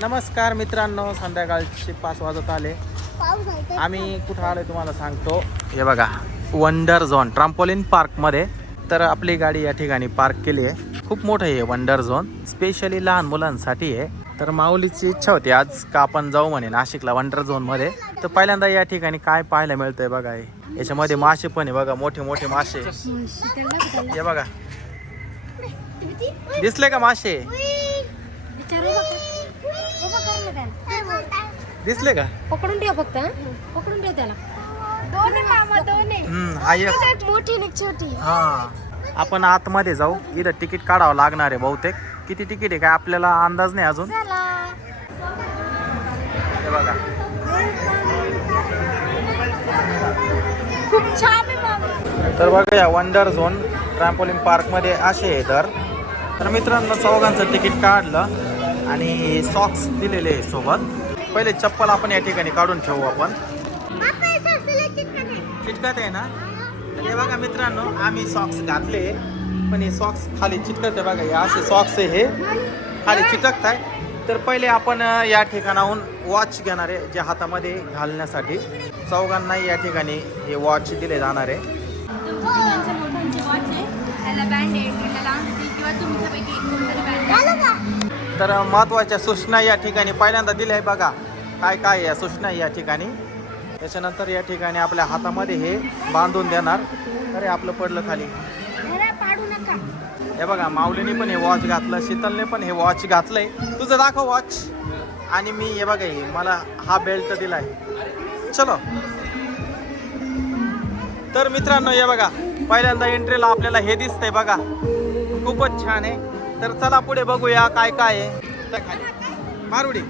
नमस्कार मित्रांनो संध्याकाळचे पाच वाजत आले. आम्ही कुठं आलो तुम्हाला सांगतो. हे बघा वंडर झोन ट्राम्पोलिन पार्कमध्ये तर आपली गाडी या ठिकाणी पार्क केली आहे. खूप मोठं आहे वंडर झोन स्पेशली लहान मुलांसाठी आहे. तर माऊलीची इच्छा होती आज का आपण जाऊ म्हणे नाशिकला वंडर झोनमध्ये तर पहिल्यांदा या ठिकाणी काय पाहायला मिळतंय बघा हे. याच्यामध्ये मासे पण आहे बघा मोठे मोठे मासे. हे बघा. दिसले का मासे? दिसले का? पकडून ठेव फक्त हं? पकडून ठेव त्याला. दोन आहे मामा दोन आहे हम्म हा एक. एक मोठी आणि एक छोटी. हा. आपण आतमध्ये जाऊ. इथं तिकीट काढावं लागणार आहे बहुतेक. किती तिकीट आहे काय आपल्याला अंदाज नाही अजून. चला. हे बघा. खूप छान आहे मामा. तर बघा या वंडर झोन ट्रॅम्पोलिन पार्कमध्ये असे आहे तर. तर मित्रांनो चौघांचं तिकीट काढलं आणि सॉक्स दिलेले आहे सोबत. पहिले चप्पल आपण या ठिकाणी काढून ठेवू आपण. चिटकत आहे ना? हे बघा मित्रांनो आम्ही सॉक्स घातले पण हे सॉक्स खाली चिटकत आहे बघा हे असे सॉक्स आहे हे. खाली चिटकत आहे. तर पहिले आपण या ठिकाणाहून वॉच घेणार आहे जे हातामध्ये घालण्यासाठी. चौघांना या ठिकाणी हे वॉच दिले जाणार आहे. किंवा तर महत्त्वाच्या सूचना या ठिकाणी पहिल्यांदा दिल्या आहे बघा. काय काय या सूचना या ठिकाणी? त्याच्यानंतर या ठिकाणी आपल्या हातामध्ये हे बांधून देणार. अरे आपलं पडलं खाली. हे बघा माऊलीने पण हे वॉच घातलं शीतलने पण हे वॉच घातलंय. तुझं दाखव वॉच. आणि मी हे बघा हे मला हा बेल्ट दिलाय. चलो. तर मित्रांनो हे बघा पहिल्यांदा एंट्रीला आपल्याला हे दिसतंय बघा. खूपच छान आहे. तर चला पुढे बघूया काय काय आहे. मारुडी.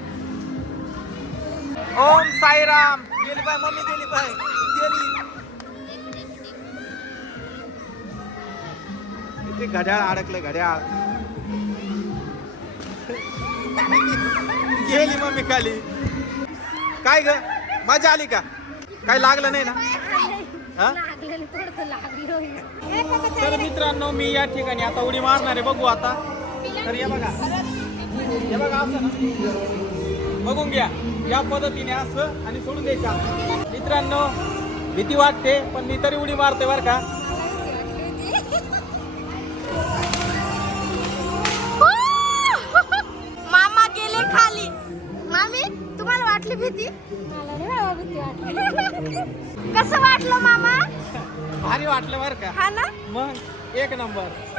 ओम साईराम. गेली बाय मम्मी गेली बाय. गेली. घड्याळ अडकलं घड्याळ. गेली मम्मी खाली. काय ग? मजा आली का? काय लागलं नाही ना? हा? तर मित्रांनो मी या ठिकाणी आता उडी मारणार आहे. बघू आता. तर हे बघा. हे बघा असं ना. बघून घ्या. या पद्धतीने असं आणि सोडून द्यायचं मित्रांनो भीती वाटते पण मी तरी उडी मारते बरं का. मामा गेले खाली. मामी तुम्हाला वाटली भीती? मला नाही बाबा भीती वाटली. कसं वाटलं मामा? भारी वाटलं बरं का. हा ना? मग एक नंबर.